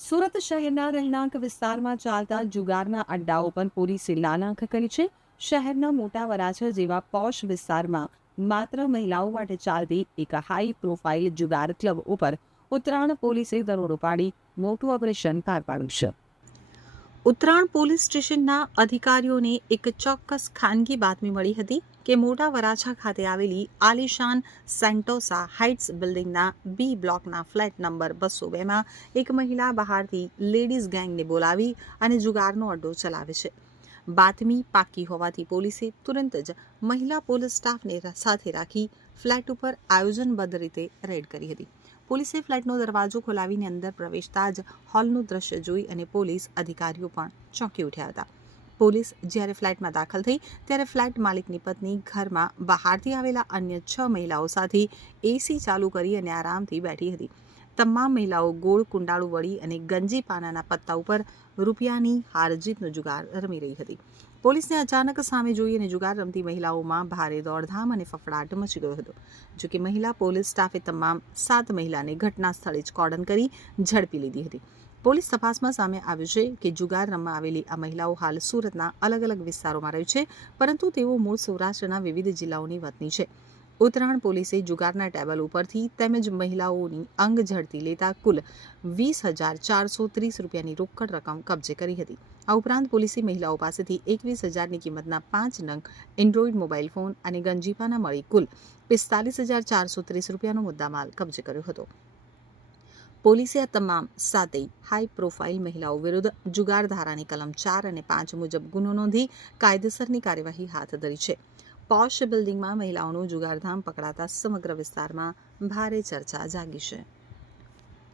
સુરત શહેરના રહેણાંક વિસ્તારમાં ચાલતા જુગારના અડ્ડાઓ પર પોલીસે લાલાંખ કરી છે. શહેરના મોટા વરાછા જેવા પોશ વિસ્તારમાં માત્ર મહિલાઓ માટે ચાલતી એક હાઈ પ્રોફાઇલ જુગાર ક્લબ ઉપર ઉત્તરાયણ પોલીસે દરોડો પાડી મોટું ઓપરેશન પાર પાડ્યું છે. ઉત્તરાયણ પોલીસ સ્ટેશનના અધિકારીઓને એક ચોક્કસ ખાનગી બાતમી મળી હતી કે મોટા વરાછા ખાતે આવેલી આલિશાન સેન્ટોસા હાઇટ્સ બિલ્ડિંગના બી બ્લોકના ફ્લેટ નંબર 202માં એક મહિલા બહારથી લેડીઝ ગેંગને બોલાવી અને જુગારનો અડ્ડો ચલાવે છે. બાતમી પાકી હોવાથી પોલીસે તુરંત જ મહિલા પોલીસ સ્ટાફને સાથે રાખી ફ્લેટ ઉપર આયોજનબદ્ધ રીતે રેડ કરી હતી. પોલીસે ફ્લેટનો દરવાજો ખોલાવીને અંદર પ્રવેશતા જ હોલનું દ્રશ્ય જોઈ અને પોલીસ અધિકારીઓ પણ ચોંકી ઉઠ્યા હતા. પોલીસ જ્યારે ફ્લેટમાં દાખલ થઈ ત્યારે ફ્લેટ માલિકની પત્ની ઘરમાં બહારથી આવેલા અન્ય 6 મહિલાઓ સાથે એસી ચાલુ કરી અને આરામથી બેઠી હતી. તમામ મહિલાઓ ગોળ કુંડાળું વળી અને ગંજી પાનાના પત્તા ઉપર રૂપિયાની હારજીતનો જુગાર રમી રહી હતી. પોલીસને અચાનક સામે જોઈ અને જુગાર રમતી મહિલાઓમાં ભારે દોડધામ અને ફફડાટ મચી ગયો હતો. જોકે મહિલા પોલીસ સ્ટાફે તમામ 7 મહિલાને ઘટના સ્થળે જ કોર્ડન કરી ઝડપી લીધી હતી. પોલીસ તપાસમાં સામે આવ્યું છે કે જુગાર રમવા આવેલી આ મહિલાઓ હાલ સુરતના અલગ અલગ વિસ્તારોમાં રહે છે, પરંતુ તેઓ મૂળ સૌરાષ્ટ્રના વિવિધ જિલ્લાઓની વતની છે. ઉત્તરાયણ પોલીસે જુગારના ટેબલ ઉપરથી તેમજ મહિલાઓની અંગ ઝડપી લેતા કુલ 20,430 રૂપિયાની રોકડ રકમ કબજે કરી હતી. આ ઉપરાંત પોલીસે મહિલાઓ પાસેથી 21,000ની કિંમતના 5 નંગ એન્ડ્રોઇડ મોબાઈલ ફોન અને ગંજીફાના મળી કુલ 45,430 રૂપિયાનો મુદ્દામાલ કબજે કર્યો હતો. પોલીસે આ તમામ 7 હાઈ પ્રોફાઇલ મહિલાઓ વિરુદ્ધ જુગાર ધારાની કલમ 4 અને 5 મુજબ ગુનો નોંધી કાયદેસરની કાર્યવાહી હાથ ધરી છે. પોશ બિલ્ડિંગમાં મહિલાઓનું જુગારધામ પકડાતા સમગ્ર વિસ્તારમાં ભારે ચર્ચા જાગી છે.